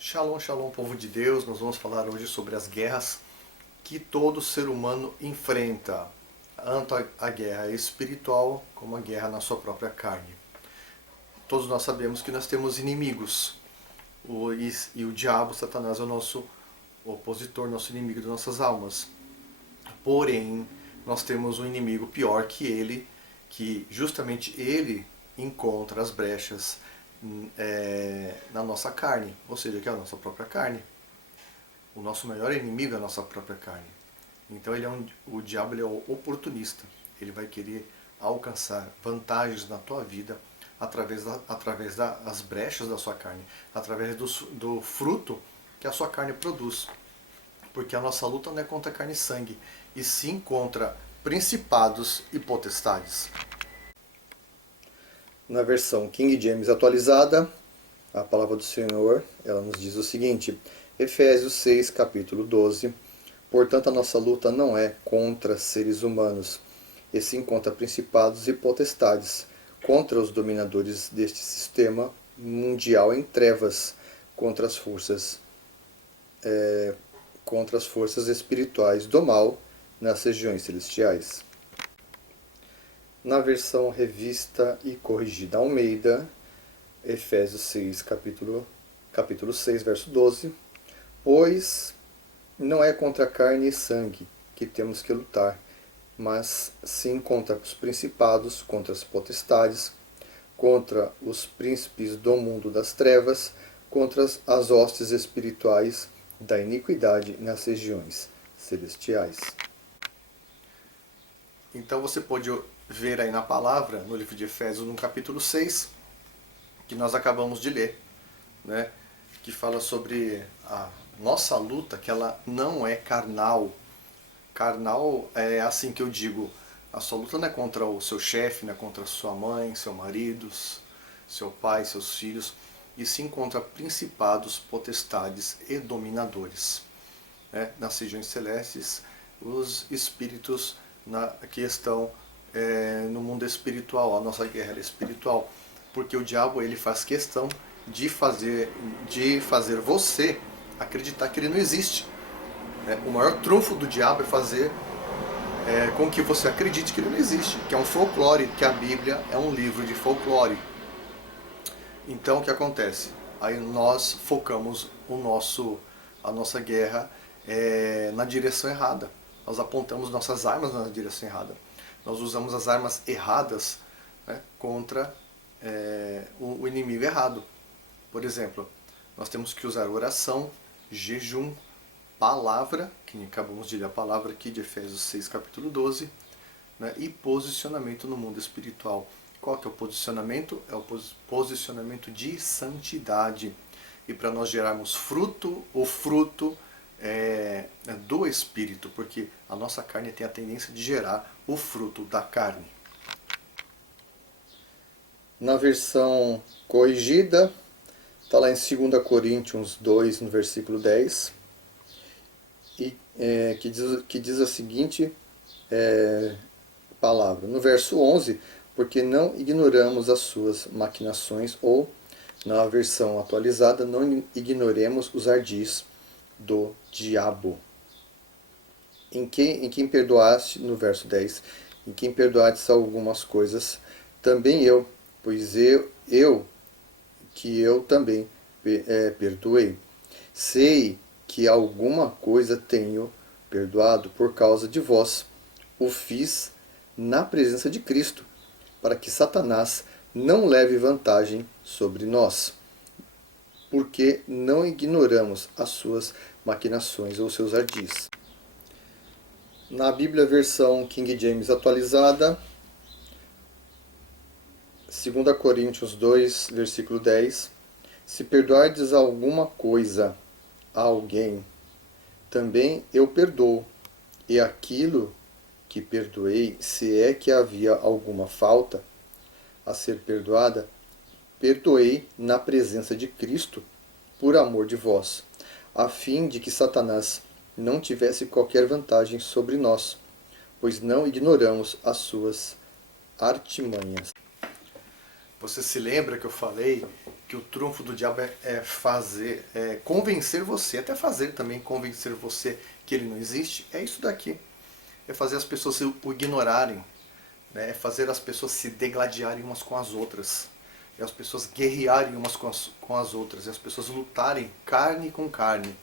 Shalom, shalom, povo de Deus. Nós vamos falar hoje sobre as guerras que todo ser humano enfrenta, tanto a guerra espiritual como a guerra na sua própria carne. Todos nós sabemos que nós temos inimigos, e o diabo, Satanás, é o nosso opositor, nosso inimigo das nossas almas. Porém, nós temos um inimigo pior que ele, que justamente ele encontra as brechas na nossa carne, ou seja, que é a nossa própria carne. O nosso maior inimigo é a nossa própria carne. Então o diabo ele é o oportunista. Ele vai querer alcançar vantagens na tua vida através das brechas da sua carne, através do fruto que a sua carne produz. Porque a nossa luta não é contra carne e sangue, e sim contra principados e potestades. Na versão King James atualizada, a palavra do Senhor, ela nos diz o seguinte: Efésios 6, capítulo 12. Portanto, a nossa luta não é contra seres humanos, e sim contra principados e potestades, contra os dominadores deste sistema mundial em trevas, contra as forças espirituais do mal nas regiões celestiais. Na versão revista e corrigida Almeida, Efésios 6, capítulo 6, verso 12, pois não é contra carne e sangue que temos que lutar, mas sim contra os principados, contra as potestades, contra os príncipes do mundo das trevas, contra as hostes espirituais da iniquidade nas regiões celestiais. Então você pode ver aí na palavra, no livro de Efésios, no capítulo 6, que nós acabamos de ler, né? Que fala sobre a nossa luta, que ela não é carnal. Carnal é assim que eu digo, a sua luta não é contra o seu chefe, não é contra sua mãe, seu marido, seu pai, seus filhos, e sim contra principados, potestades e dominadores, né? Nas regiões celestes, os espíritos que estão no mundo espiritual. A nossa guerra é espiritual, porque o diabo ele faz questão de fazer você acreditar que ele não existe. O maior trunfo do diabo é fazer com que você acredite que ele não existe, que é um folclore, que a Bíblia é um livro de folclore. Então o que acontece? Aí nós focamos a nossa guerra na direção errada. Nós apontamos nossas armas na direção errada. Nós usamos as armas erradas, né, contra o inimigo errado. Por exemplo, nós temos que usar oração, jejum, palavra, que acabamos de ler a palavra aqui de Efésios 6, capítulo 12, né, e posicionamento no mundo espiritual. Qual que é o posicionamento? É o posicionamento de santidade. E para nós gerarmos fruto, o fruto do Espírito, porque a nossa carne tem a tendência de gerar o fruto da carne. Na versão corrigida, está lá em 2 Coríntios 2, no versículo 10, que diz a seguinte palavra. No verso 11, porque não ignoramos as suas maquinações, ou, na versão atualizada, não ignoremos os ardis do diabo. Em quem perdoaste, no verso 10, em quem perdoastes algumas coisas, também eu, pois eu também perdoei. Sei que alguma coisa tenho perdoado por causa de vós. O fiz na presença de Cristo, para que Satanás não leve vantagem sobre nós, porque não ignoramos as suas maquinações ou seus ardis. Na Bíblia versão King James atualizada, 2 Coríntios 2, versículo 10, se perdoardes alguma coisa a alguém, também eu perdoo, e aquilo que perdoei, se é que havia alguma falta a ser perdoada, perdoei na presença de Cristo, por amor de vós, a fim de que Satanás não tivesse qualquer vantagem sobre nós, pois não ignoramos as suas artimanhas. Você se lembra que eu falei que o trunfo do diabo convencer você, até fazer também convencer você que ele não existe? É isso daqui. É fazer as pessoas o ignorarem, né? É fazer as pessoas se degladiarem umas com as outras. É as pessoas guerrearem umas com as outras. É as pessoas lutarem carne com carne.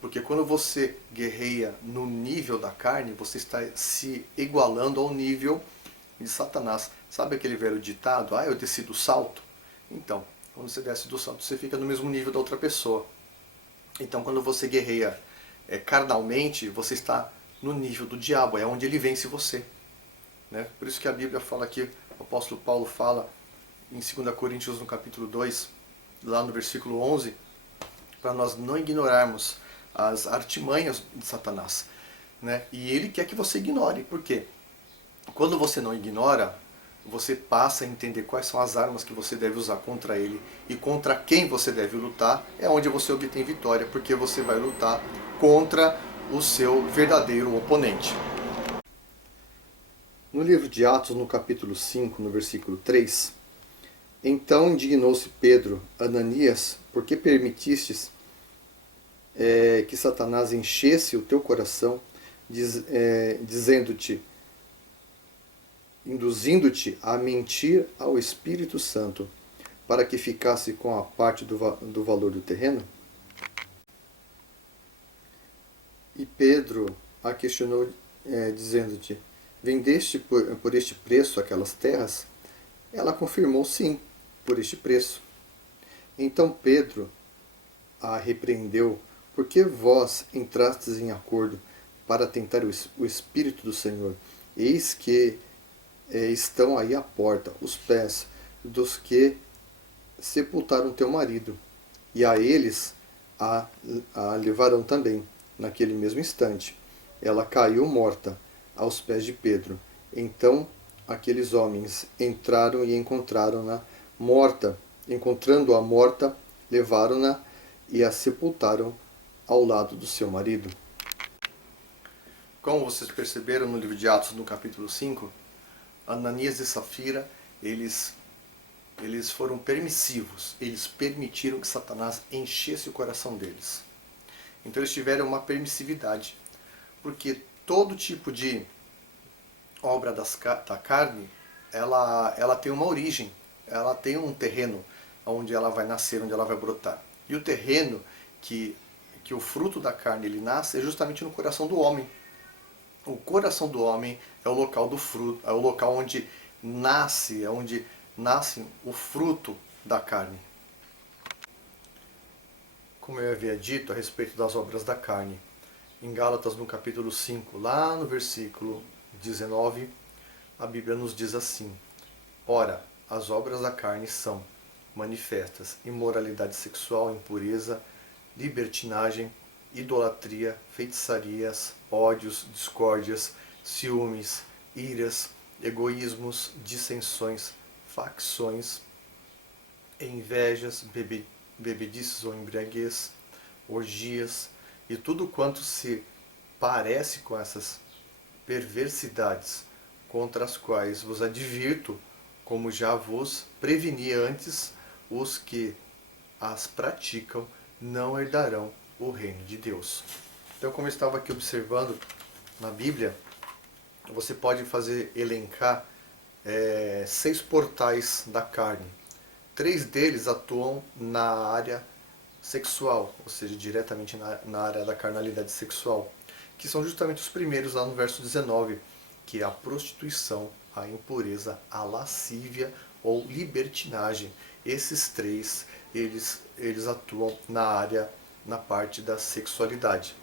Porque quando você guerreia no nível da carne, você está se igualando ao nível de Satanás. Sabe aquele velho ditado? Ah, eu desci do salto? Então, quando você desce do salto, você fica no mesmo nível da outra pessoa. Então, quando você guerreia carnalmente, você está no nível do diabo, é onde ele vence você. Né? Por isso que a Bíblia fala aqui, o apóstolo Paulo fala em 2 Coríntios, no capítulo 2, lá no versículo 11, para nós não ignorarmos as artimanhas de Satanás. Né? E ele quer que você ignore. Por quê? Quando você não ignora, você passa a entender quais são as armas que você deve usar contra ele e contra quem você deve lutar, é onde você obtém vitória, porque você vai lutar contra o seu verdadeiro oponente. No livro de Atos, no capítulo 5, no versículo 3, então indignou-se Pedro, Ananias, por que permitistes que Satanás enchesse o teu coração, dizendo-te, induzindo-te a mentir ao Espírito Santo, para que ficasse com a parte do valor do terreno? E Pedro a questionou, dizendo-te, vendeste por este preço aquelas terras? Ela confirmou, sim, por este preço. Então Pedro a repreendeu, por que vós entrastes em acordo para tentar o Espírito do Senhor? Eis que estão aí à porta os pés dos que sepultaram teu marido, e a eles a levarão também. Naquele mesmo instante, ela caiu morta aos pés de Pedro. Então aqueles homens entraram e encontraram-na morta. Encontrando-a morta, levaram-na e a sepultaram ao lado do seu marido. Como vocês perceberam no livro de Atos, no capítulo 5, Ananias e Safira, eles foram permissivos. Eles permitiram que Satanás enchesse o coração deles. Então eles tiveram uma permissividade. Porque todo tipo de obra da carne, ela tem uma origem. Ela tem um terreno onde ela vai nascer, onde ela vai brotar. E o terreno que o fruto da carne ele nasce é justamente no coração do homem. O coração do homem é o local do fruto, é o local onde nasce o fruto da carne. Como eu havia dito a respeito das obras da carne, em Gálatas no capítulo 5, lá no versículo 19, a Bíblia nos diz assim: ora, as obras da carne são manifestas: imoralidade sexual, impureza, libertinagem, idolatria, feitiçarias, ódios, discórdias, ciúmes, iras, egoísmos, dissensões, facções, invejas, bebedices ou embriaguez, orgias e tudo quanto se parece com essas perversidades, contra as quais vos advirto, como já vos preveni antes, os que as praticam não herdarão o reino de Deus. Então, como eu estava aqui observando na Bíblia, você pode elencar 6 portais da carne. 3 deles atuam na área sexual, ou seja, diretamente na área da carnalidade sexual, que são justamente os primeiros lá no verso 19, que é a prostituição, a impureza, a lascívia ou libertinagem. Esses 3, eles atuam na parte da sexualidade.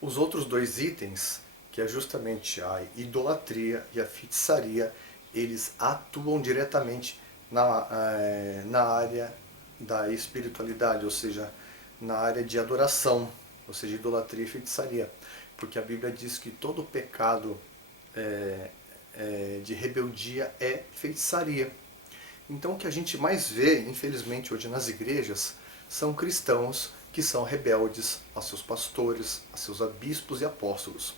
Os outros 2 itens, que é justamente a idolatria e a feitiçaria, eles atuam diretamente na área da espiritualidade, ou seja, na área de adoração, ou seja, idolatria e feitiçaria. Porque a Bíblia diz que todo pecado de rebeldia é feitiçaria. Então o que a gente mais vê, infelizmente, hoje nas igrejas, são cristãos que são rebeldes a seus pastores, a seus bispos e apóstolos.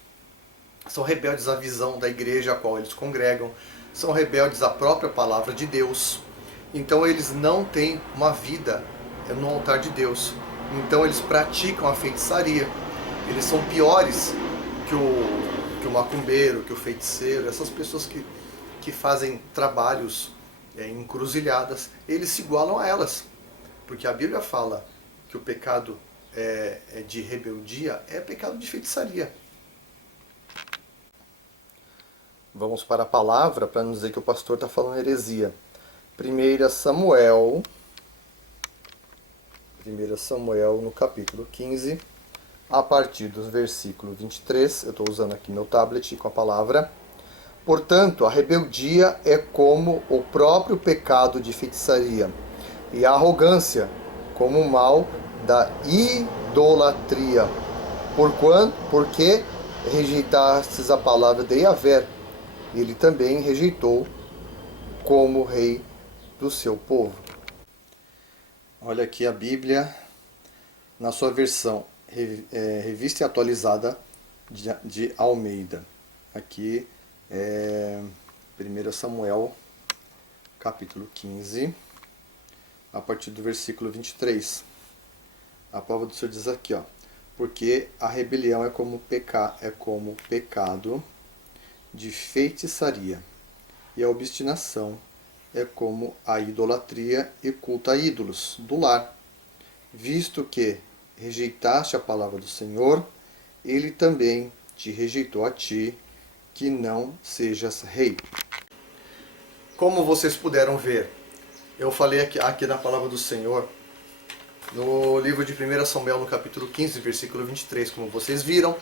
são rebeldes à visão da igreja a qual eles congregam, são rebeldes à própria palavra de Deus. Então eles não têm uma vida no altar de Deus. Então eles praticam a feitiçaria. Eles são piores que o macumbeiro, que o feiticeiro, essas pessoas que fazem trabalhos encruzilhadas, eles se igualam a elas. Porque a Bíblia fala que o pecado de rebeldia é pecado de feitiçaria. Vamos para a palavra para não dizer que o pastor está falando heresia. 1 Samuel no capítulo 15, a partir do versículo 23, eu estou usando aqui meu tablet com a palavra. Portanto, a rebeldia é como o próprio pecado de feitiçaria, e a arrogância como o mal da idolatria. Porque rejeitastes a palavra de Yahvé, ele também rejeitou como rei do seu povo. Olha aqui a Bíblia na sua versão revista e atualizada de Almeida. Aqui é 1 Samuel capítulo 15, a partir do versículo 23. A palavra do Senhor diz aqui, ó: porque a rebelião é como pecado de feitiçaria, e a obstinação é como a idolatria e culto a ídolos do lar. Visto que rejeitaste a palavra do Senhor, ele também te rejeitou a ti, que não sejas rei. Como vocês puderam ver, eu falei aqui na palavra do Senhor, no livro de 1 Samuel, no capítulo 15, versículo 23, como vocês viram,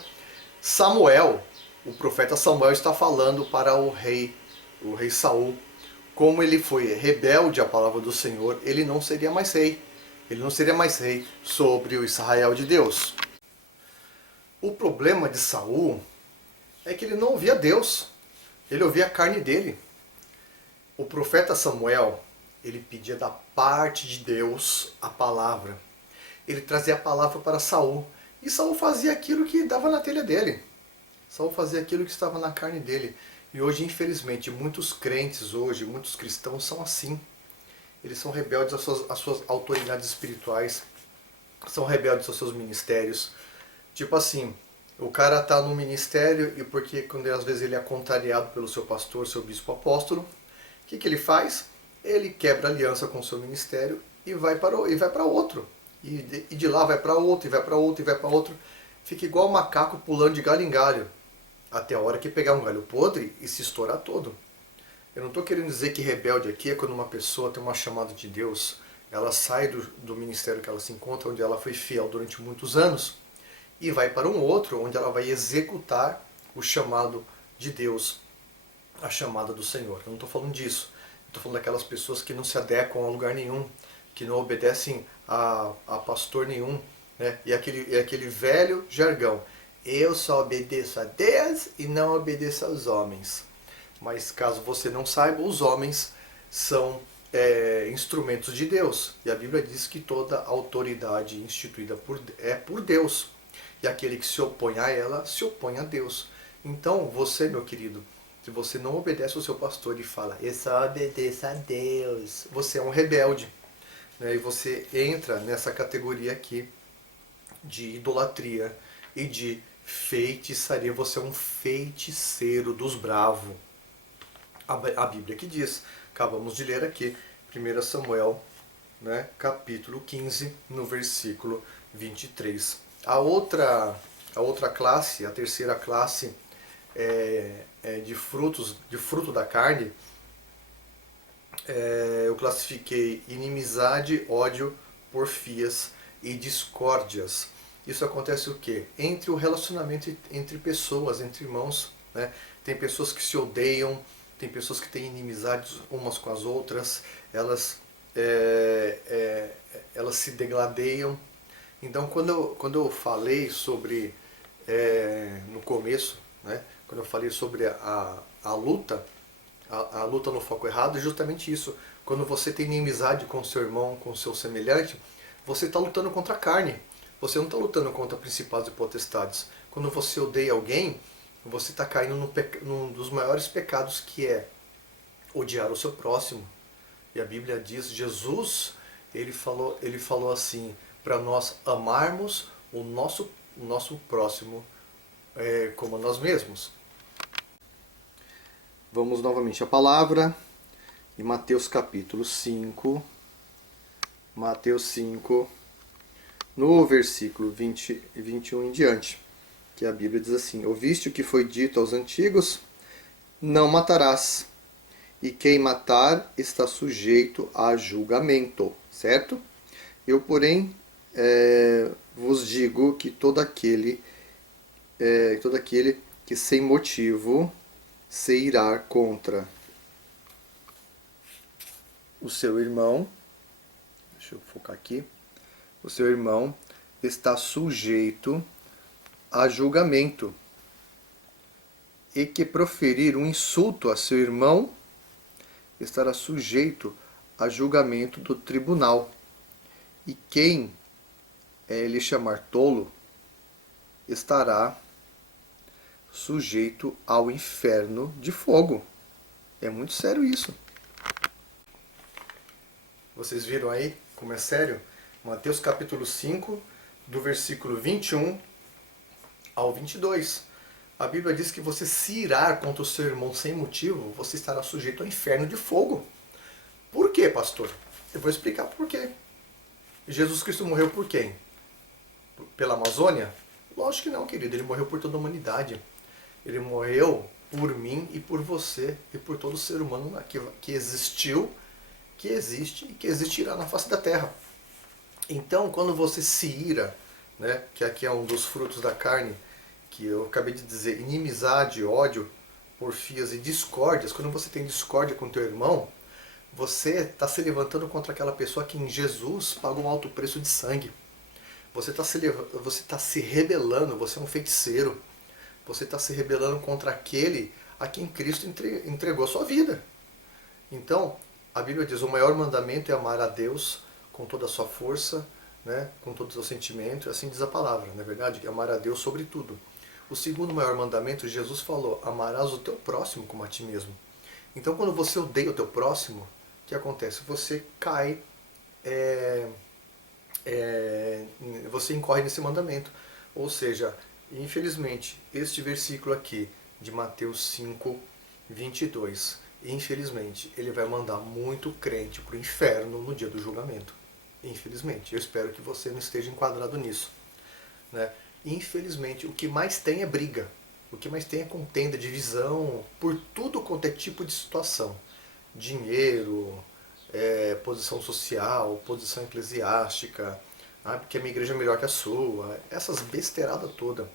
Samuel, o profeta Samuel, está falando para o rei Saul. Como ele foi rebelde à palavra do Senhor, ele não seria mais rei. Ele não seria mais rei sobre o Israel de Deus. O problema de Saul é que ele não ouvia Deus. Ele ouvia a carne dele. O profeta Samuel, ele pedia da parte de Deus a palavra. Ele trazia a palavra para Saul. E Saul fazia aquilo que dava na telha dele. Saul fazia aquilo que estava na carne dele. E hoje, infelizmente, muitos crentes hoje, muitos cristãos são assim. Eles são rebeldes às suas autoridades espirituais, são rebeldes aos seus ministérios. Tipo assim, o cara está no ministério e porque quando às vezes ele é contrariado pelo seu pastor, seu bispo apóstolo, o que ele faz? Ele quebra aliança com o seu ministério e vai para outro. E de lá vai para outro, e vai para outro, e vai para outro. Fica igual um macaco pulando de galho em galho, até a hora que pegar um galho podre e se estourar todo. Eu não estou querendo dizer que rebelde aqui é quando uma pessoa tem uma chamada de Deus, ela sai do ministério que ela se encontra, onde ela foi fiel durante muitos anos, e vai para um outro, onde ela vai executar o chamado de Deus, a chamada do Senhor. Eu não estou falando disso. Estou falando daquelas pessoas que não se adequam a lugar nenhum, que não obedecem a pastor nenhum, né? E aquele velho jargão: eu só obedeço a Deus e não obedeço aos homens. Mas caso você não saiba, os homens são instrumentos de Deus. E a Bíblia diz que toda autoridade instituída é por Deus. E aquele que se opõe a ela, se opõe a Deus. Então, você, meu querido, se você não obedece ao seu pastor e fala, eu só obedeço a Deus, você é um rebelde. Né? E você entra nessa categoria aqui de idolatria e de feitiçaria. Você é um feiticeiro dos bravos. A Bíblia que diz, acabamos de ler aqui, 1 Samuel, né, capítulo 15, no versículo 23. A outra classe, a terceira classe de fruto da carne, eu classifiquei inimizade, ódio, porfias e discórdias. Isso acontece o quê? Entre o relacionamento entre pessoas, entre irmãos, né? Tem pessoas que se odeiam, tem pessoas que têm inimizades umas com as outras, elas se degladeiam. Então, quando eu falei sobre, no começo, né, quando eu falei sobre a luta no foco errado, é justamente isso. Quando você tem inimizade com o seu irmão, com o seu semelhante, você está lutando contra a carne. Você não está lutando contra principados e potestades. Quando você odeia alguém, você está caindo num dos maiores pecados, que é odiar o seu próximo. E a Bíblia diz, Jesus, ele falou assim, para nós amarmos o nosso próximo como a nós mesmos. Vamos novamente à palavra, em Mateus capítulo 5, Mateus 5, no versículo 20 e 21 em diante, que a Bíblia diz assim: Ouviste o que foi dito aos antigos? Não matarás, e quem matar está sujeito a julgamento, certo? Eu, porém, vos digo que todo aquele que sem motivo se irá contra o seu irmão, deixa eu focar aqui, o seu irmão está sujeito a julgamento, e que proferir um insulto a seu irmão estará sujeito a julgamento do tribunal. E quem lhe chamar tolo estará sujeito ao inferno de fogo. É muito sério isso. Vocês viram aí como é sério? Mateus capítulo 5, do versículo 21 ao 22. A Bíblia diz que você se irar contra o seu irmão sem motivo, você estará sujeito ao inferno de fogo. Por quê, pastor? Eu vou explicar por quê. Jesus Cristo morreu por quem? Pela Amazônia? Lógico que não, querido. Ele morreu por toda a humanidade. Ele morreu por mim e por você e por todo ser humano que existiu, que existe e que existirá na face da terra. Então, quando você se ira, né, que aqui é um dos frutos da carne, que eu acabei de dizer, inimizade, ódio, porfias e discórdias, quando você tem discórdia com teu irmão, você está se levantando contra aquela pessoa que em Jesus pagou um alto preço de sangue. Você está se rebelando, você é um feiticeiro. Você está se rebelando contra aquele a quem Cristo entregou a sua vida. Então, a Bíblia diz, o maior mandamento é amar a Deus com toda a sua força, né, com todo o seu sentimento, assim diz a palavra, não é verdade? Amar a Deus sobre tudo. O segundo maior mandamento, Jesus falou, amarás o teu próximo como a ti mesmo. Então, quando você odeia o teu próximo, o que acontece? Você cai, você incorre nesse mandamento. Ou seja, infelizmente, este versículo aqui, de Mateus 5, 22, infelizmente, ele vai mandar muito crente para o inferno no dia do julgamento. Infelizmente. Eu espero que você não esteja enquadrado nisso, né? Infelizmente, o que mais tem é briga. O que mais tem é contenda, divisão, por tudo quanto é tipo de situação. Dinheiro, posição social, posição eclesiástica, porque a minha igreja é melhor que a sua. Essas besteiradas todas.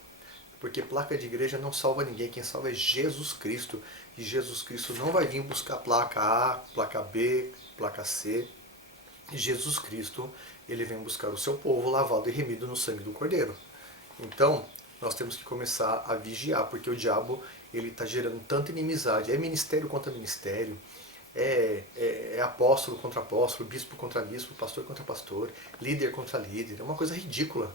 Porque placa de igreja não salva ninguém. Quem salva é Jesus Cristo. E Jesus Cristo não vai vir buscar placa A, placa B, placa C. Jesus Cristo, ele vem buscar o seu povo lavado e remido no sangue do Cordeiro. Então, nós temos que começar a vigiar, porque o diabo ele está gerando tanta inimizade. É ministério contra ministério, é apóstolo contra apóstolo, bispo contra bispo, pastor contra pastor, líder contra líder. É uma coisa ridícula,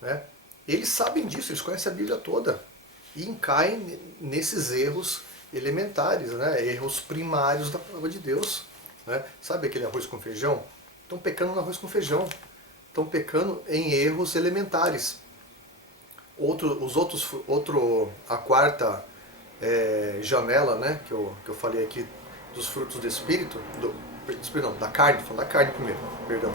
né? Eles sabem disso, eles conhecem a Bíblia toda e caem nesses erros elementares, né? Erros primários da palavra de Deus. Né? Sabe aquele arroz com feijão? Estão pecando no arroz com feijão. Estão pecando em erros elementares. A quarta janela, né, que eu falei aqui dos frutos do Espírito, da carne, falando da carne primeiro, perdão,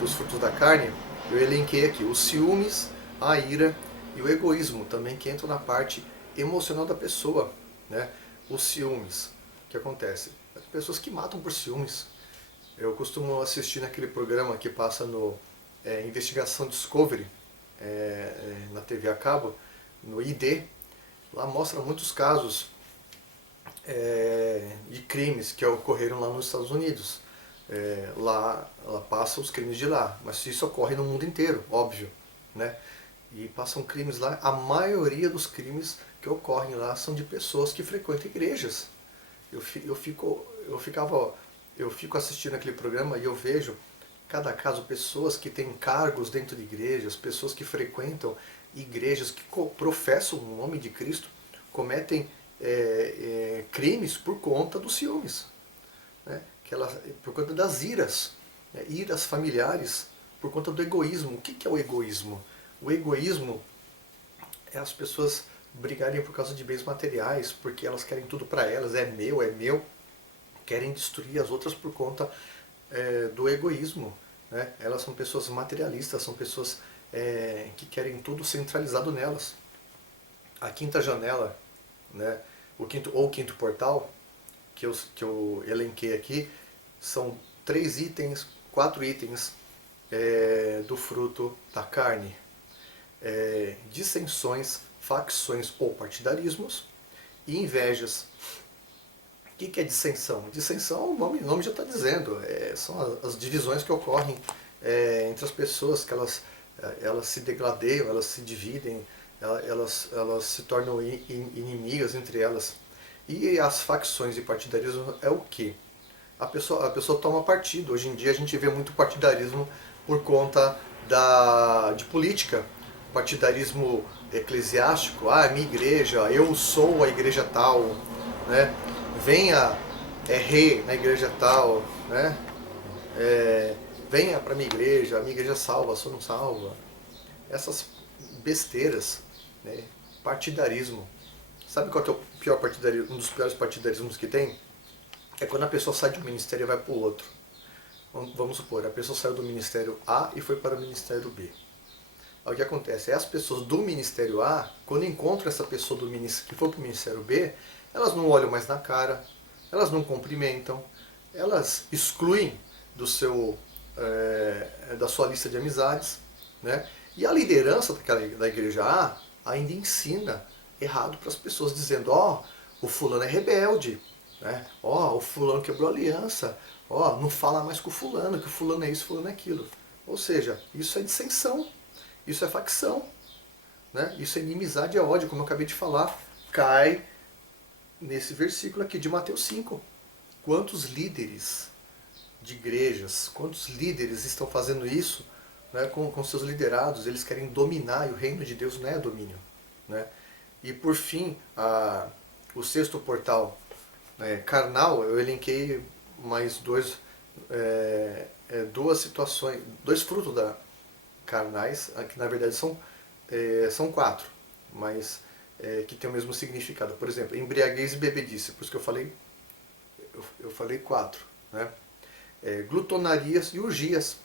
dos frutos da carne, eu elenquei aqui os ciúmes, a ira e o egoísmo também, que entram na parte emocional da pessoa. Né? Os ciúmes, o que acontece? Pessoas que matam por ciúmes. Eu costumo assistir naquele programa que passa no Investigação Discovery, na TV a cabo, no ID. Lá mostra muitos casos de crimes que ocorreram lá nos Estados Unidos. Lá passa os crimes de lá, mas isso ocorre no mundo inteiro, óbvio, né? E passam crimes lá. A maioria dos crimes que ocorrem lá são de pessoas que frequentam igrejas. Eu fico assistindo aquele programa e eu vejo cada caso pessoas que têm cargos dentro de igrejas, pessoas que frequentam igrejas que professam o nome de Cristo cometem crimes por conta dos ciúmes, né? Por conta das iras, né? Iras familiares, por conta do egoísmo. O que é o egoísmo? O egoísmo é as pessoas brigarem por causa de bens materiais, porque elas querem tudo para elas, é meu, querem destruir as outras por conta do egoísmo, né? Elas são pessoas materialistas, são pessoas que querem tudo centralizado nelas. A quinta janela, né, o quinto portal que eu elenquei aqui são 4 itens do fruto da carne. Dissensões, facções ou partidarismos e invejas. O que é dissensão? Dissensão, o nome já está dizendo, são as divisões que ocorrem entre as pessoas, que elas se degradeiam, elas se dividem, elas se tornam inimigas entre elas. E as facções e partidarismo é o quê? A pessoa toma partido. Hoje em dia a gente vê muito partidarismo por conta de política, partidarismo eclesiástico, minha igreja, eu sou a igreja tal, né? Venha rei na igreja tal, né? Venha para minha igreja, a minha igreja salva, a sua não salva. Essas besteiras, né? Partidarismo. Sabe qual que é o pior partidarismo, um dos piores partidarismos que tem? É quando a pessoa sai de um ministério e vai para o outro. Vamos supor, a pessoa saiu do ministério A e foi para o ministério B. O que acontece? As pessoas do Ministério A, quando encontram essa pessoa que foi para o Ministério B, elas não olham mais na cara, elas não cumprimentam, elas excluem da sua lista de amizades, né? E a liderança da igreja A ainda ensina errado para as pessoas, dizendo, o fulano é rebelde, né? O fulano quebrou a aliança, não fala mais com o fulano, que o fulano é isso, o fulano é aquilo. Ou seja, isso é dissensão. Isso é facção, né? Isso é inimizade, é ódio, como eu acabei de falar. Cai nesse versículo aqui de Mateus 5. Quantos líderes de igrejas, quantos líderes estão fazendo isso, né, com seus liderados? Eles querem dominar, e o reino de Deus não é domínio, né? E por fim, o sexto portal carnal, eu elenquei mais duas situações, dois frutos carnais, que na verdade são 4, mas que tem o mesmo significado. Por exemplo, embriaguez e bebedice, por isso que eu falei 4, né? Glutonarias e urgias.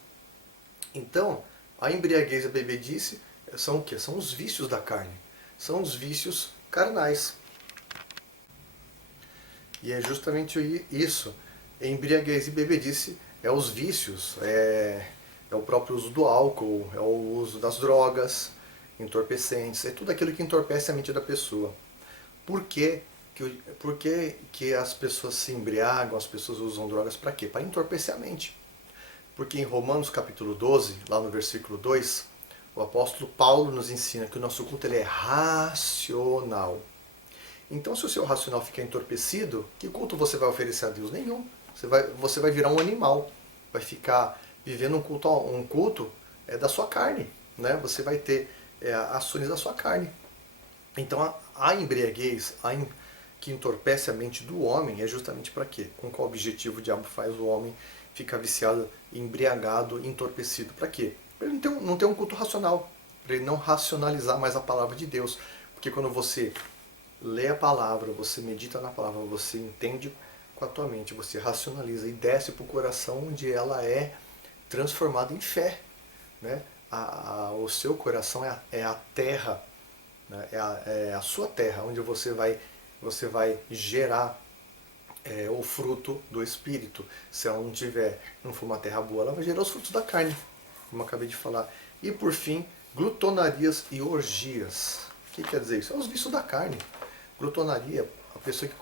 Então, a embriaguez e a bebedice são o quê? São os vícios da carne, são os vícios carnais. E é justamente isso. Embriaguez e bebedice é os vícios, é o próprio uso do álcool, é o uso das drogas, entorpecentes, é tudo aquilo que entorpece a mente da pessoa. Por que as pessoas se embriagam, as pessoas usam drogas? Para quê? Para entorpecer a mente. Porque em Romanos capítulo 12, lá no versículo 2, o apóstolo Paulo nos ensina que o nosso culto ele é racional. Então, se o seu racional ficar entorpecido, que culto você vai oferecer a Deus? Nenhum. Você vai virar um animal, vai ficar vivendo um culto da sua carne, né? Você vai ter ações da sua carne. Então a embriaguez, que entorpece a mente do homem, é justamente para quê? Com qual objetivo o diabo faz o homem ficar viciado, embriagado, entorpecido? Para quê? Para ele não ter um culto racional, para ele não racionalizar mais a palavra de Deus. Porque quando você lê a palavra, você medita na palavra, você entende com a tua mente, você racionaliza e desce para o coração onde ela é transformada em fé, né? O seu coração é a terra, né? É a sua terra, onde você vai gerar o fruto do Espírito. Se ela não for uma terra boa, ela vai gerar os frutos da carne, como eu acabei de falar. E por fim, glutonarias e orgias. O que quer dizer isso? É os vícios da carne. Glutonaria, a pessoa que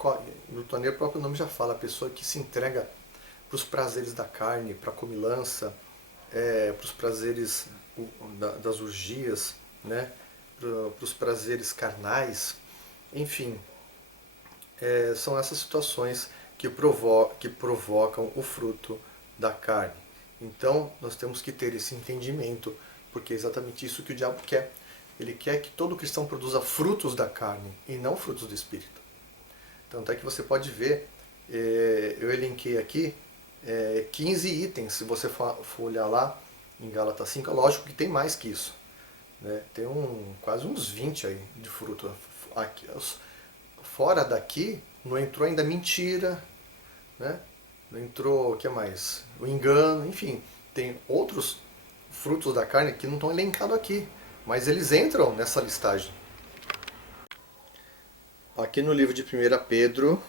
glutonaria, o próprio nome já fala, a pessoa que se entrega para os prazeres da carne, para a comilança, para os prazeres das orgias, né? Para os prazeres carnais, enfim, são essas situações que provocam o fruto da carne. Então nós temos que ter esse entendimento, porque é exatamente isso que o diabo quer. Ele quer que todo cristão produza frutos da carne e não frutos do Espírito. Tanto é que você pode ver, eu elenquei aqui 15 itens, se você for olhar lá em Gálatas 5, é lógico que tem mais que isso. Né? Tem quase uns 20 aí de fruto. Aqui, fora daqui, não entrou ainda mentira, né? Não entrou, o que mais? O engano, enfim. Tem outros frutos da carne que não estão elencados aqui, mas eles entram nessa listagem. Aqui no livro de 1 Pedro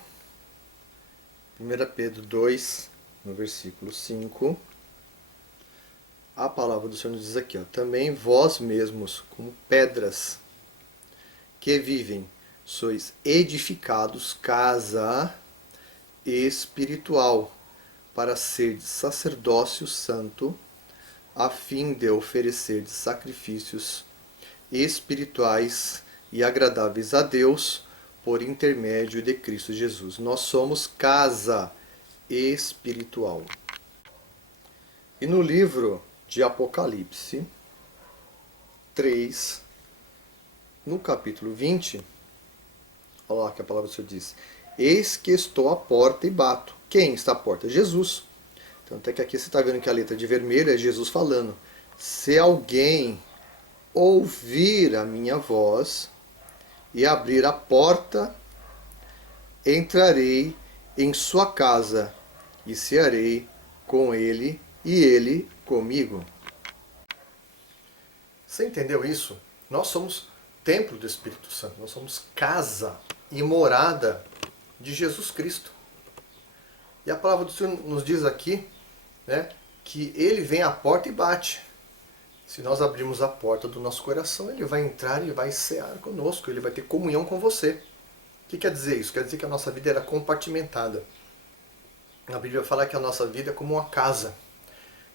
2, no versículo 5, a palavra do Senhor nos diz aqui, ó, também vós mesmos, como pedras que vivem, sois edificados casa espiritual, para ser sacerdócio santo, a fim de oferecer sacrifícios espirituais e agradáveis a Deus por intermédio de Cristo Jesus. Nós somos casa espiritual. E no livro de Apocalipse 3, no capítulo 20, olha lá que a palavra do Senhor diz: eis que estou à porta e bato. Quem está à porta? Jesus. Tanto é que aqui você está vendo que a letra de vermelho é Jesus falando. Se alguém ouvir a minha voz e abrir a porta, entrarei em sua casa e cearei com ele e ele comigo. Você entendeu isso? Nós somos templo do Espírito Santo, nós somos casa e morada de Jesus Cristo. E a palavra do Senhor nos diz aqui, né, que ele vem à porta e bate. Se nós abrirmos a porta do nosso coração, ele vai entrar e vai cear conosco, ele vai ter comunhão com você. O que quer dizer isso? Quer dizer que a nossa vida era compartimentada. A Bíblia fala que a nossa vida é como uma casa.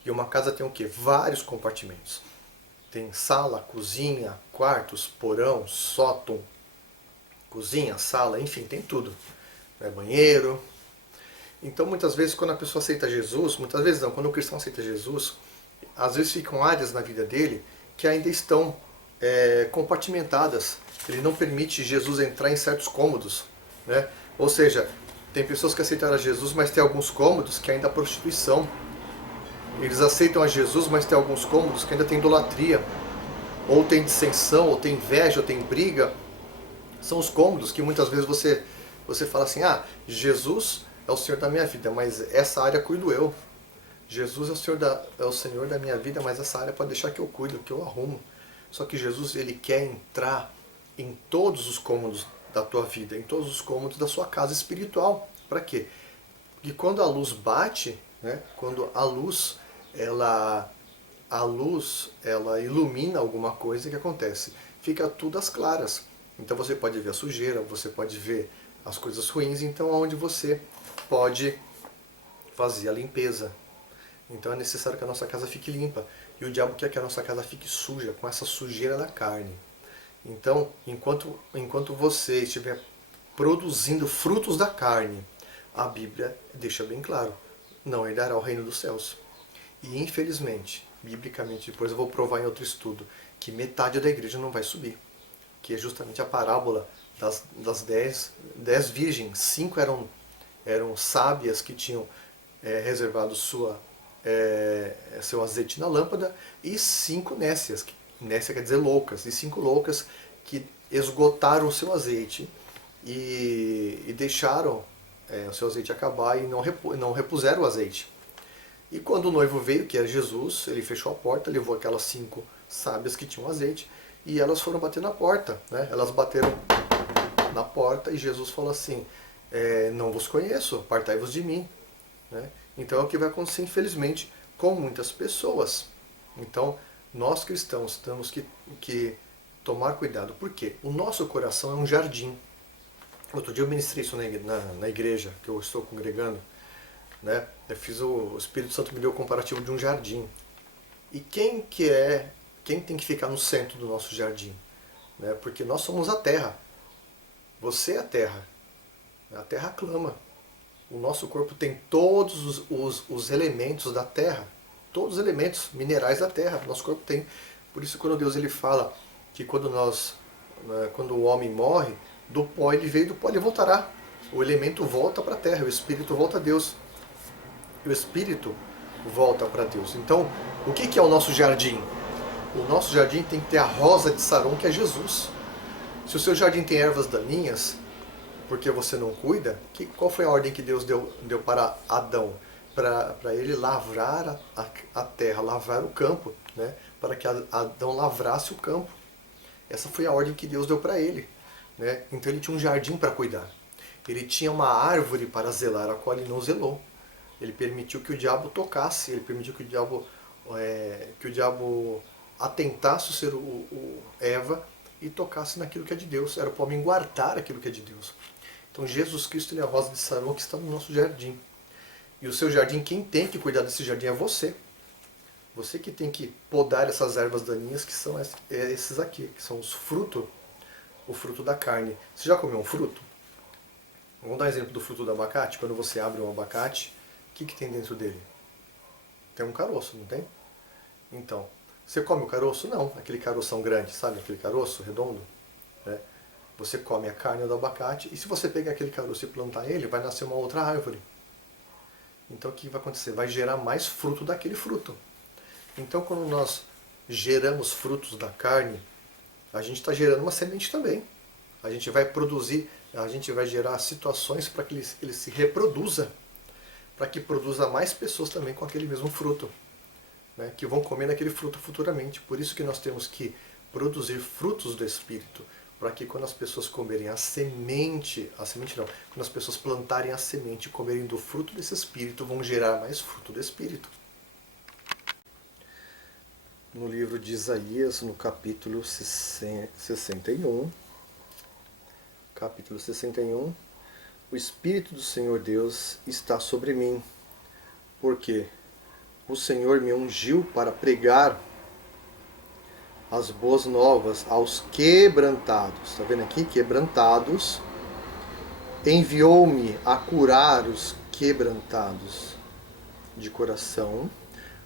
E uma casa tem o quê? Vários compartimentos. Tem sala, cozinha, quartos, porão, sótão, cozinha, sala, enfim, tem tudo. Banheiro. Então, muitas vezes, quando a pessoa aceita Jesus, muitas vezes não, quando o cristão aceita Jesus, às vezes ficam áreas na vida dele que ainda estão compartimentadas. Ele não permite Jesus entrar em certos cômodos. Né? Ou seja, tem pessoas que aceitaram a Jesus, mas tem alguns cômodos que ainda há prostituição. Eles aceitam a Jesus, mas tem alguns cômodos que ainda tem idolatria. Ou tem dissensão, ou tem inveja, ou tem briga. São os cômodos que muitas vezes você fala assim, Jesus é o Senhor da minha vida, mas essa área cuido eu. Jesus é o Senhor da minha vida, mas essa área pode deixar que eu cuido, que eu arrumo. Só que Jesus, ele quer entrar em todos os cômodos da tua vida, em todos os cômodos da sua casa espiritual. Para quê? Porque quando a luz bate, né, quando a luz ela ilumina alguma coisa, o que acontece? Fica tudo às claras. Então você pode ver a sujeira, você pode ver as coisas ruins, então onde você pode fazer a limpeza. Então é necessário que a nossa casa fique limpa. E o diabo quer que a nossa casa fique suja, com essa sujeira da carne. Então, enquanto você estiver produzindo frutos da carne, a Bíblia deixa bem claro, não herdará o reino dos céus. E infelizmente, biblicamente, depois eu vou provar em outro estudo, que metade da igreja não vai subir. Que é justamente a parábola das 10 virgens. 5 eram sábias que tinham reservado seu azeite na lâmpada, e 5 nécias, nécia quer dizer loucas, e 5 loucas que esgotaram o seu azeite e deixaram o seu azeite acabar e não repuseram o azeite. E quando o noivo veio, que era Jesus, ele fechou a porta, levou aquelas 5 sábias que tinham azeite e elas foram bater na porta. Né? Elas bateram na porta e Jesus falou assim, não vos conheço, apartai-vos de mim. Né? Então é o que vai acontecer, infelizmente, com muitas pessoas. Então, nós cristãos temos que tomar cuidado. Por quê? O nosso coração é um jardim. Outro dia eu ministrei isso na igreja que eu estou congregando. Né? O Espírito Santo me deu o comparativo de um jardim. E quem tem que ficar no centro do nosso jardim? Né? Porque nós somos a terra. Você é a terra. A terra clama. O nosso corpo tem todos os elementos da terra, todos os elementos minerais da terra, o nosso corpo tem. Por isso quando Deus ele fala que quando o homem morre, do pó ele veio, do pó ele voltará. O elemento volta para a terra, o espírito volta a Deus. E o espírito volta para Deus. Então, o que é o nosso jardim? O nosso jardim tem que ter a rosa de Saron, que é Jesus. Se o seu jardim tem ervas daninhas, porque você não cuida, qual foi a ordem que Deus deu para Adão? Para ele lavrar a terra, lavrar o campo, né? Para que Adão lavrasse o campo. Essa foi a ordem que Deus deu para ele. Né? Então ele tinha um jardim para cuidar. Ele tinha uma árvore para zelar, a qual ele não zelou. Ele permitiu que o diabo tocasse, ele permitiu que o diabo atentasse o Eva e tocasse naquilo que é de Deus. Era para o homem guardar aquilo que é de Deus. Então Jesus Cristo, ele é a rosa de Saron que está no nosso jardim. E o seu jardim, quem tem que cuidar desse jardim é você. Você que tem que podar essas ervas daninhas, que são esses aqui, que são os frutos, o fruto da carne. Você já comeu um fruto? Vamos dar um exemplo do fruto do abacate. Quando você abre um abacate, o que tem dentro dele? Tem um caroço, não tem? Então, você come o caroço? Não, aquele caroção grande, sabe? Aquele caroço redondo. Né? Você come a carne do abacate e se você pegar aquele caroço e plantar ele, vai nascer uma outra árvore. Então o que vai acontecer? Vai gerar mais fruto daquele fruto. Então quando nós geramos frutos da carne, a gente está gerando uma semente também. A gente vai produzir, a gente vai gerar situações para que ele se reproduza, para que produza mais pessoas também com aquele mesmo fruto, né, que vão comer aquele fruto futuramente. Por isso que nós temos que produzir frutos do Espírito, para que quando as pessoas comerem a semente não, quando as pessoas plantarem a semente e comerem do fruto desse Espírito, vão gerar mais fruto do Espírito. No livro de Isaías, no capítulo 61, o Espírito do Senhor Deus está sobre mim, porque o Senhor me ungiu para pregar as boas novas aos quebrantados. Está vendo aqui? Quebrantados. Enviou-me a curar os quebrantados de coração,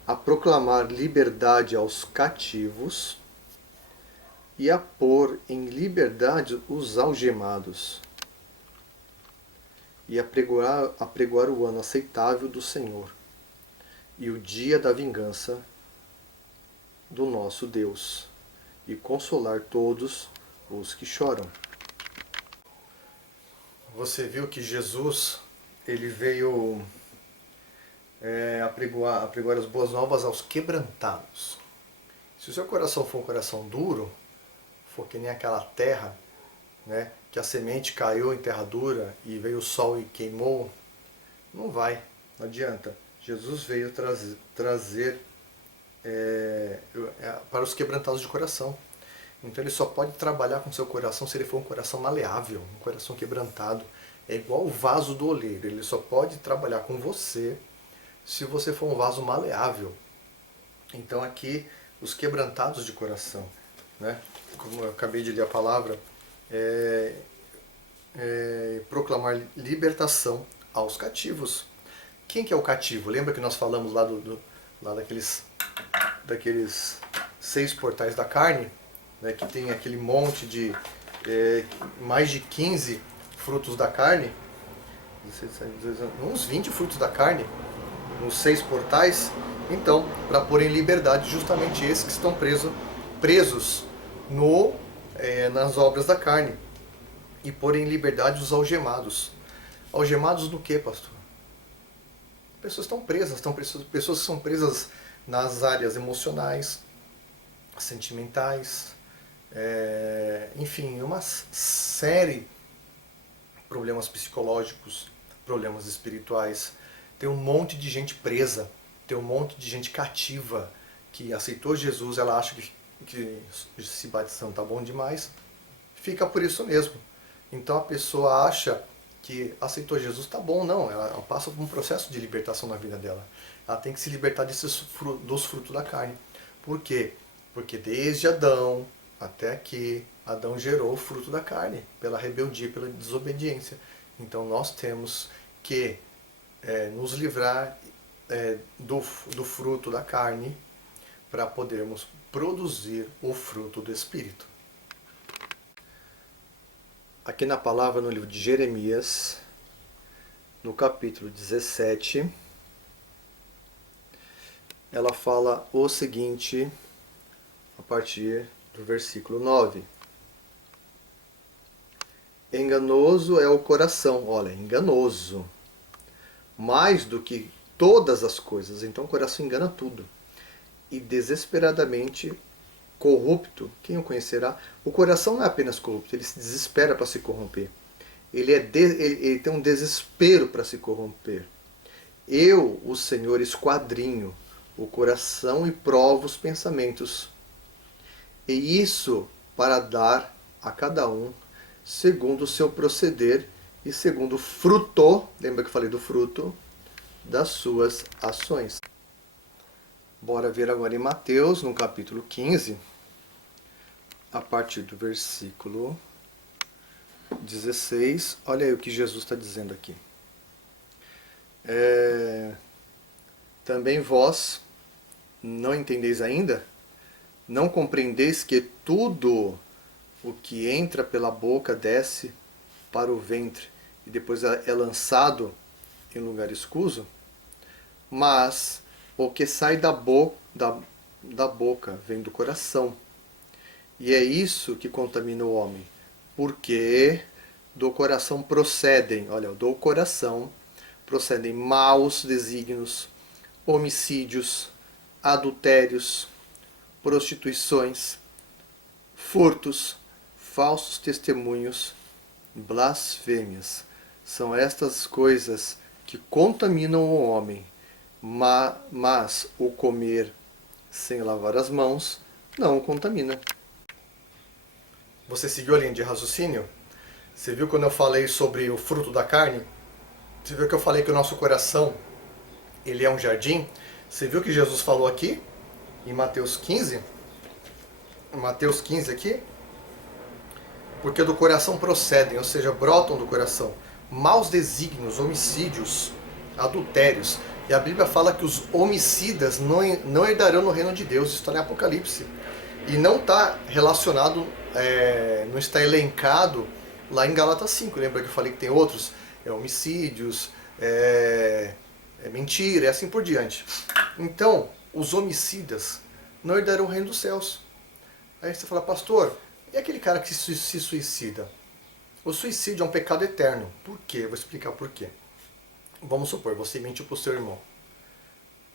a proclamar liberdade aos cativos e a pôr em liberdade os algemados, e a pregoar o ano aceitável do Senhor e o dia da vingança do nosso Deus, e consolar todos os que choram. Você viu que Jesus, ele veio apregoar as boas novas aos quebrantados. Se o seu coração for um coração duro, for que nem aquela terra, né, que a semente caiu em terra dura e veio o sol e queimou, não não adianta. Jesus veio trazer para os quebrantados de coração. Então ele só pode trabalhar com seu coração se ele for um coração maleável, um coração quebrantado. É igual o vaso do oleiro, ele só pode trabalhar com você se você for um vaso maleável. Então aqui, os quebrantados de coração, né? Como eu acabei de ler a palavra, proclamar libertação aos cativos. Quem que é o cativo? Lembra que nós falamos lá daqueles 6 portais da carne, né, que tem aquele monte de mais de 15 frutos da carne, uns 20 frutos da carne, nos 6 portais. Então, para pôr em liberdade justamente esses que estão presos nas obras da carne, e pôr em liberdade os algemados. Algemados no que, pastor? Pessoas estão presas, pessoas que são presas nas áreas emocionais, sentimentais, enfim, uma série de problemas psicológicos, problemas espirituais. Tem um monte de gente presa, tem um monte de gente cativa que aceitou Jesus, ela acha que se batizando tá bom demais, fica por isso mesmo. Então a pessoa acha que aceitou Jesus, tá bom, não, ela passa por um processo de libertação na vida dela. Ela tem que se libertar dos frutos da carne. Por quê? Porque desde Adão até aqui, Adão gerou o fruto da carne, pela rebeldia, pela desobediência. Então nós temos que nos livrar do fruto da carne para podermos produzir o fruto do Espírito. aqui na palavra no livro de Jeremias, no capítulo 17, ela fala o seguinte, a partir do versículo 9. Enganoso é o coração, olha, enganoso, mais do que todas as coisas, então o coração engana tudo, e desesperadamente corrupto, quem o conhecerá? O coração não é apenas corrupto, ele se desespera para se corromper, ele tem um desespero para se corromper. Eu, o Senhor, esquadrinho o coração e provo os pensamentos, e isso para dar a cada um segundo o seu proceder e segundo o fruto, lembra que eu falei do fruto, das suas ações. Bora ver agora em Mateus, no capítulo 15, a partir do versículo 16. Olha aí o que Jesus está dizendo aqui. Também vós não entendeis ainda? Não compreendeis que tudo o que entra pela boca desce para o ventre e depois é lançado em lugar escuso? Mas o que sai da boca vem do coração. E é isso que contamina o homem. Porque do coração procedem, olha, do coração procedem maus desígnios, homicídios, adultérios, prostituições, furtos, falsos testemunhos, blasfêmias. São estas coisas que contaminam o homem, mas o comer sem lavar as mãos não o contamina. Você seguiu a linha de raciocínio? Você viu quando eu falei sobre o fruto da carne? Você viu que eu falei que o nosso coração ele é um jardim? Você viu que Jesus falou aqui em Mateus 15? Mateus 15 aqui? Porque do coração procedem, ou seja, brotam do coração, maus desígnios, homicídios, adultérios. E a Bíblia fala que os homicidas não herdarão no reino de Deus. Isso está em Apocalipse. E não está relacionado, não está elencado lá em Gálatas 5. Lembra que eu falei que tem outros? Homicídios, mentira, e assim por diante. Então, os homicidas não herdarão o reino dos céus. Aí você fala, pastor, e aquele cara que se suicida? O suicídio é um pecado eterno. Por quê? Eu vou explicar por quê. Vamos supor, você mentiu para o seu irmão.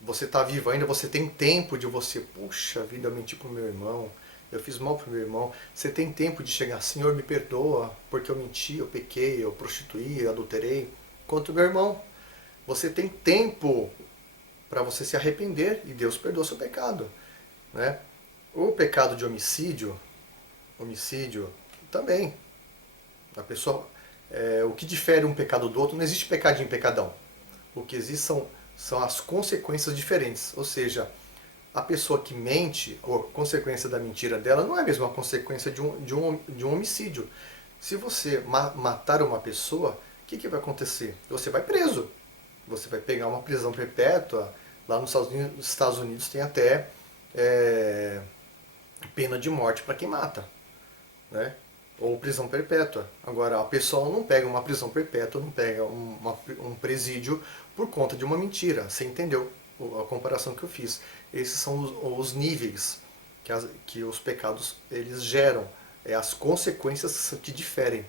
Você está vivo ainda, você tem tempo de você, puxa vida, eu menti para o meu irmão, eu fiz mal para o meu irmão. Você tem tempo de chegar, Senhor, me perdoa, porque eu menti, eu pequei, eu prostituí, eu adulterei contra o meu irmão. Você tem tempo para você se arrepender e Deus perdoa seu pecado, né? O pecado de homicídio também. A pessoa, o que difere um pecado do outro, não existe pecadinho e pecadão. O que existe são as consequências diferentes. Ou seja, a pessoa que mente, ou a consequência da mentira dela, não é a mesma consequência de um homicídio. Se você matar uma pessoa, o que vai acontecer? Você vai preso. Você vai pegar uma prisão perpétua. Lá nos Estados Unidos tem até pena de morte para quem mata, né? Ou prisão perpétua. Agora, a pessoa não pega uma prisão perpétua, não pega um presídio por conta de uma mentira. Você entendeu a comparação que eu fiz? Esses são os níveis que os pecados eles geram, as consequências que diferem.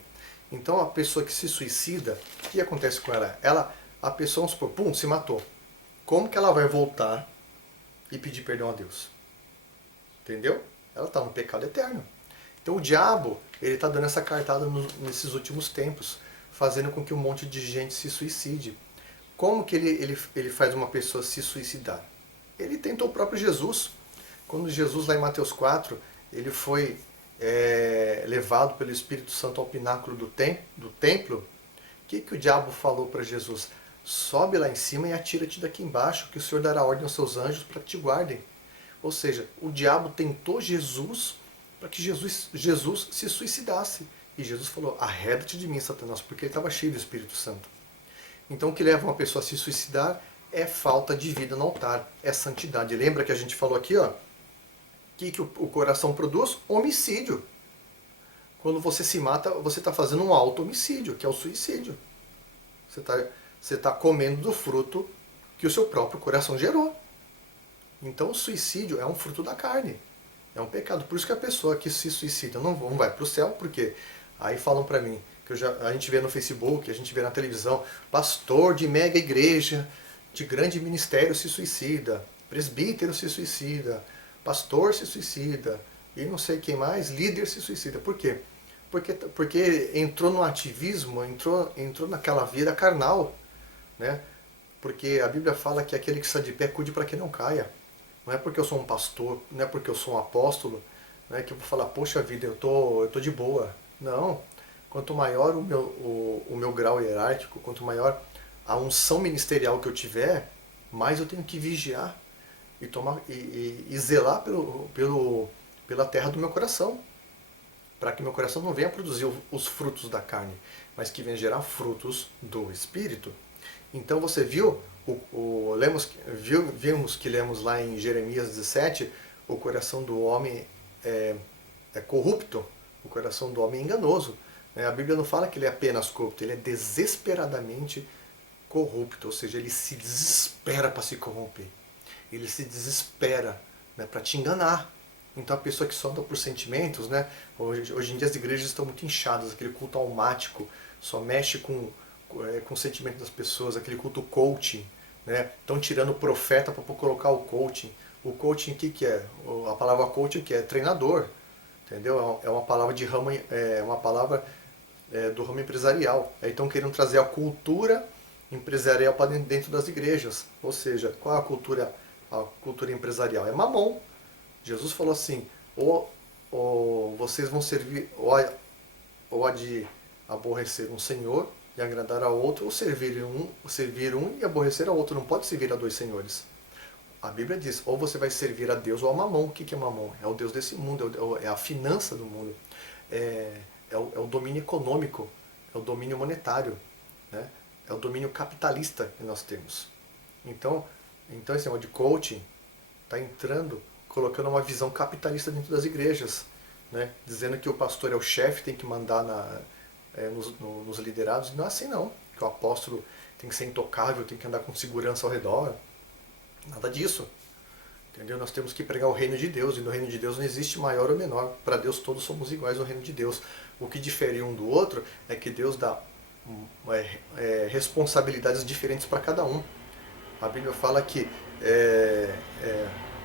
Então, a pessoa que se suicida, o que acontece com ela? A pessoa, vamos supor, pum, se matou. Como que ela vai voltar e pedir perdão a Deus? Entendeu? Ela está no pecado eterno. Então o diabo, ele está dando essa cartada nesses últimos tempos, fazendo com que um monte de gente se suicide. Como que ele faz uma pessoa se suicidar? Ele tentou o próprio Jesus. Quando Jesus, lá em Mateus 4, ele foi levado pelo Espírito Santo ao pináculo do templo, o que o diabo falou para Jesus? Sobe lá em cima e atira-te daqui embaixo, que o Senhor dará ordem aos seus anjos para que te guardem. Ou seja, o diabo tentou Jesus para que Jesus se suicidasse. E Jesus falou, arreda-te de mim, Satanás, porque ele estava cheio do Espírito Santo. Então o que leva uma pessoa a se suicidar é falta de vida no altar, é santidade. Lembra que a gente falou aqui, ó, que o coração produz? Homicídio. Quando você se mata, você está fazendo um auto-homicídio, que é o suicídio. Você tá comendo do fruto que o seu próprio coração gerou. Então o suicídio é um fruto da carne. É um pecado. Por isso que a pessoa que se suicida não vai para o céu, porque aí falam para mim, que a gente vê no Facebook, a gente vê na televisão, pastor de mega igreja, de grande ministério se suicida, presbítero se suicida, pastor se suicida, e não sei quem mais, líder se suicida. Por quê? Porque entrou no ativismo, entrou naquela vida carnal, né? Porque a Bíblia fala que aquele que está de pé cuide para que não caia. Não é porque eu sou um pastor, não é porque eu sou um apóstolo, não é que eu vou falar, poxa vida, eu tô de boa. Não. Quanto maior o meu grau hierárquico, quanto maior a unção ministerial que eu tiver, mais eu tenho que vigiar e tomar e zelar pela terra do meu coração, para que meu coração não venha produzir os frutos da carne, mas que venha gerar frutos do Espírito. Então você viu, vimos que lemos lá em Jeremias 17, o coração do homem é corrupto, o coração do homem é enganoso. A Bíblia não fala que ele é apenas corrupto, ele é desesperadamente corrupto, ou seja, ele se desespera para se corromper. Ele se desespera, né, para te enganar. Então a pessoa que só anda por sentimentos, né? Hoje em dia as igrejas estão muito inchadas, aquele culto almático, só mexe com o sentimento das pessoas, aquele culto coaching, né? Estão tirando o profeta para colocar o coaching. O coaching, o que é? A palavra coaching que é treinador, entendeu? É uma palavra de ramo, é uma palavra do ramo empresarial. Estão querendo trazer a cultura empresarial para dentro das igrejas. Ou seja, qual é a cultura empresarial? É mamon. Jesus falou assim, ou vocês vão servir, ou há de aborrecer um senhor e agradar a outro, ou servir um e aborrecer a outro. Não pode servir a dois senhores. A Bíblia diz, ou você vai servir a Deus ou a mamon. O que é mamon? É o Deus desse mundo, é a finança do mundo, é o domínio econômico, é o domínio monetário, né? É o domínio capitalista que nós temos. Então esse negócio de coaching está entrando, colocando uma visão capitalista dentro das igrejas, né? Dizendo que o pastor é o chefe, tem que mandar nos liderados. Não é assim não, que o apóstolo tem que ser intocável, tem que andar com segurança ao redor. Nada disso. Entendeu? Nós temos que pregar o reino de Deus, e no reino de Deus não existe maior ou menor. Para Deus todos somos iguais no reino de Deus. O que difere um do outro é que Deus dá responsabilidades diferentes para cada um. A Bíblia fala que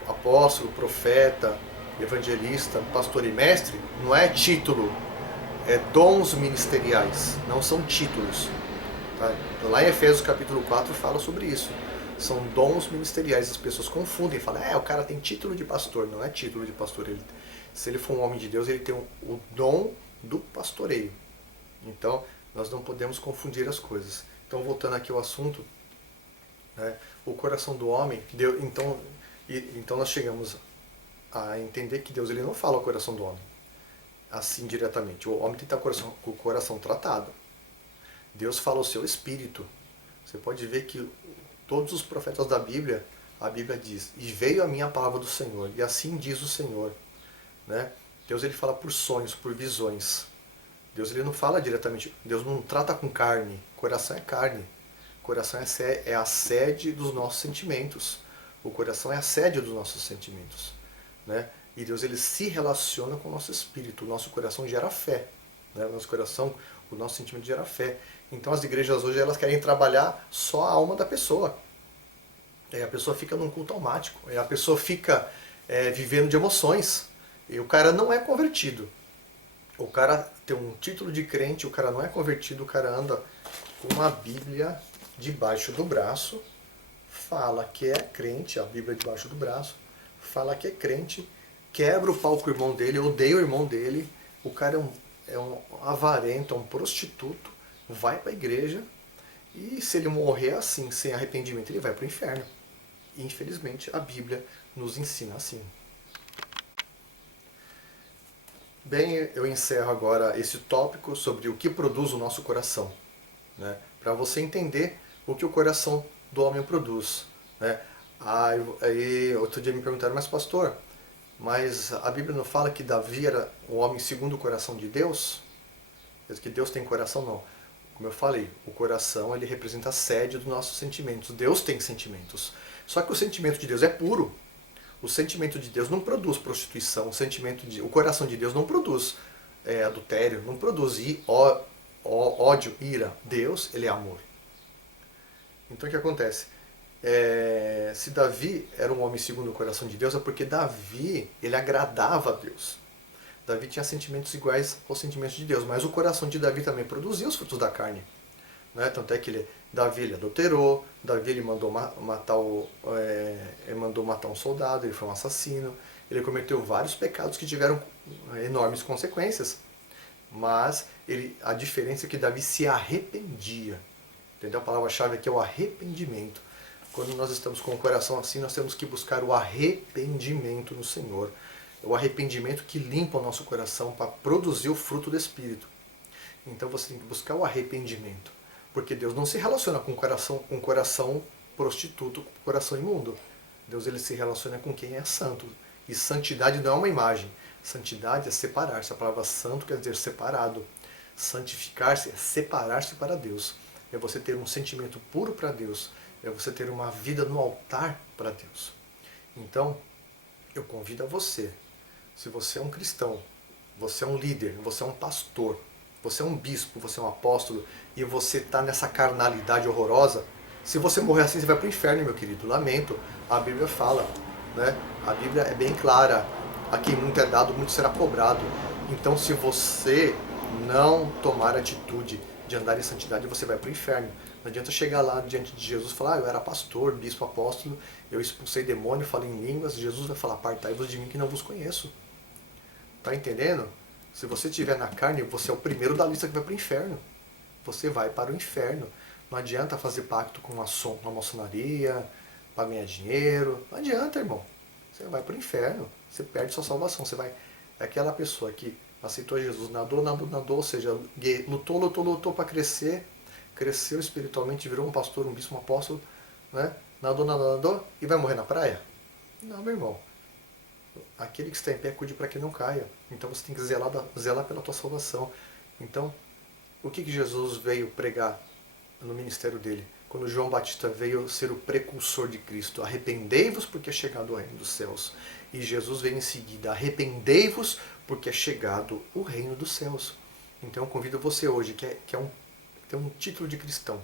apóstolo, profeta, evangelista, pastor e mestre não é título, é dons ministeriais, não são títulos. Tá? Lá em Efésios capítulo 4 fala sobre isso. São dons ministeriais. As pessoas confundem e falam, o cara tem título de pastor. Não é título de pastor. Se ele for um homem de Deus, ele tem o dom do pastoreio. Então, nós não podemos confundir as coisas. Então, voltando aqui ao assunto, né, o coração do homem, então nós chegamos a entender que Deus ele não fala o coração do homem assim diretamente. O homem tem que estar com o coração tratado. Deus fala o seu espírito. Você pode ver que todos os profetas da Bíblia, a Bíblia diz, e veio a minha palavra do Senhor, e assim diz o Senhor. Né? Deus ele fala por sonhos, por visões. Deus ele não fala diretamente, Deus não trata com carne, coração é carne. Coração é a sede dos nossos sentimentos. O coração é a sede dos nossos sentimentos. Né? E Deus ele se relaciona com o nosso espírito. O nosso coração gera fé. Né? O nosso coração, o nosso sentimento gera fé. Então as igrejas hoje elas querem trabalhar só a alma da pessoa. E a pessoa fica num culto automático. E a pessoa fica vivendo de emoções. E o cara não é convertido. O cara tem um título de crente, o cara não é convertido, o cara anda com uma Bíblia debaixo do braço, fala que é crente, a Bíblia debaixo do braço, fala que é crente, quebra o pau com o irmão dele, odeia o irmão dele, o cara é um avarento, é um prostituto, vai para a igreja e se ele morrer assim, sem arrependimento, ele vai para o inferno. E, infelizmente, a Bíblia nos ensina assim. Bem, eu encerro agora esse tópico sobre o que produz o nosso coração, né? Para você entender o que o coração do homem produz. Né? Aí outro dia me perguntaram, mas pastor, Mas a Bíblia não fala que Davi era o homem segundo o coração de Deus? Que Deus tem coração, não. Como eu falei, o coração ele representa a sede dos nossos sentimentos. Deus tem sentimentos. Só que o sentimento de Deus é puro. O sentimento de Deus não produz prostituição. O coração de Deus não produz adultério, não produz ódio, ira. Deus, ele é amor. Então o que acontece? Se Davi era um homem segundo o coração de Deus, é porque Davi, ele agradava a Deus. Davi tinha sentimentos iguais aos sentimentos de Deus, mas o coração de Davi também produzia os frutos da carne. Né? Tanto é que Davi ele adulterou, Davi ele mandou matar um soldado, ele foi um assassino, ele cometeu vários pecados que tiveram enormes consequências. Mas a diferença é que Davi se arrependia. Entendeu? A palavra-chave aqui é o arrependimento. Quando nós estamos com o coração assim, nós temos que buscar o arrependimento no Senhor. O arrependimento que limpa o nosso coração para produzir o fruto do Espírito. Então você tem que buscar o arrependimento. Porque Deus não se relaciona com um coração prostituto, com um coração imundo. Deus ele se relaciona com quem é santo. E santidade não é uma imagem. Santidade é separar-se. A palavra santo quer dizer separado. Santificar-se é separar-se para Deus. É você ter um sentimento puro para Deus. É você ter uma vida no altar para Deus. Então, eu convido a você. Se você é um cristão, você é um líder, você é um pastor, você é um bispo, você é um apóstolo, e você está nessa carnalidade horrorosa, se você morrer assim, você vai para o inferno, meu querido. Lamento. A Bíblia fala, né? A Bíblia é bem clara. A quem muito é dado, muito será cobrado. Então, se você não tomar atitude de andar em santidade, você vai para o inferno. Não adianta chegar lá diante de Jesus e falar, eu era pastor, bispo, apóstolo, eu expulsei demônio, falei em línguas. Jesus vai falar, apartai-vos de mim que não vos conheço. Tá entendendo? Se você estiver na carne, você é o primeiro da lista que vai para o inferno. Você vai para o inferno. Não adianta fazer pacto com uma maçonaria, para ganhar dinheiro. Não adianta, irmão. Você vai para o inferno. Você perde sua salvação. Você vai. É aquela pessoa que aceitou Jesus, nadou, ou seja, lutou para crescer, cresceu espiritualmente, virou um pastor, um bispo, um apóstolo, né? Nadou, e vai morrer na praia? Não, meu irmão. Aquele que está em pé, cuide para que não caia. Então você tem que zelar pela tua salvação. Então, o que Jesus veio pregar no ministério dele? Quando João Batista veio ser o precursor de Cristo. Arrependei-vos porque é chegado o reino dos céus. E Jesus veio em seguida. Arrependei-vos porque é chegado o reino dos céus. Então eu convido você hoje, que tem um título de cristão,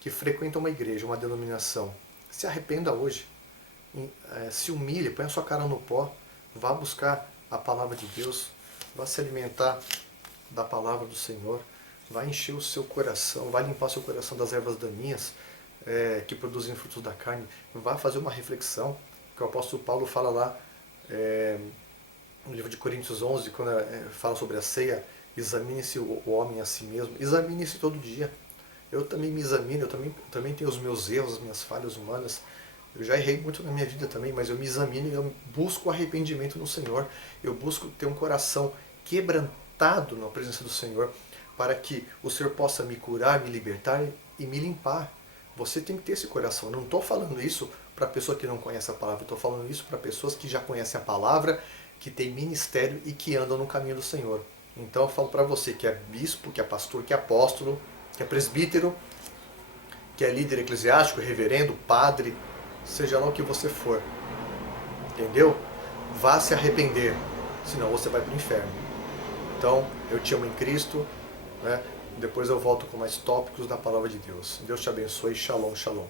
que frequenta uma igreja, uma denominação. Se arrependa hoje. Se humilhe, põe a sua cara no pó, vá buscar a palavra de Deus, vá se alimentar da palavra do Senhor, vá encher o seu coração, vá limpar o seu coração das ervas daninhas que produzem frutos da carne, vá fazer uma reflexão, que o apóstolo Paulo fala lá no livro de Coríntios 11, quando fala sobre a ceia, examine-se o homem a si mesmo, examine-se todo dia. Eu também me examino, eu também tenho os meus erros, as minhas falhas humanas. Eu já errei muito na minha vida também, mas eu me examino e eu busco arrependimento no Senhor. Eu busco ter um coração quebrantado na presença do Senhor, para que o Senhor possa me curar, me libertar e me limpar. Você tem que ter esse coração. Eu não estou falando isso para pessoa que não conhece a palavra, eu estou falando isso para pessoas que já conhecem a palavra, que têm ministério e que andam no caminho do Senhor. Então eu falo para você que é bispo, que é pastor, que é apóstolo, que é presbítero, que é líder eclesiástico, reverendo, padre, seja lá o que você for, entendeu? Vá se arrepender, senão você vai para o inferno. Então, eu te amo em Cristo, né? Depois eu volto com mais tópicos da palavra de Deus. Deus te abençoe, shalom, shalom.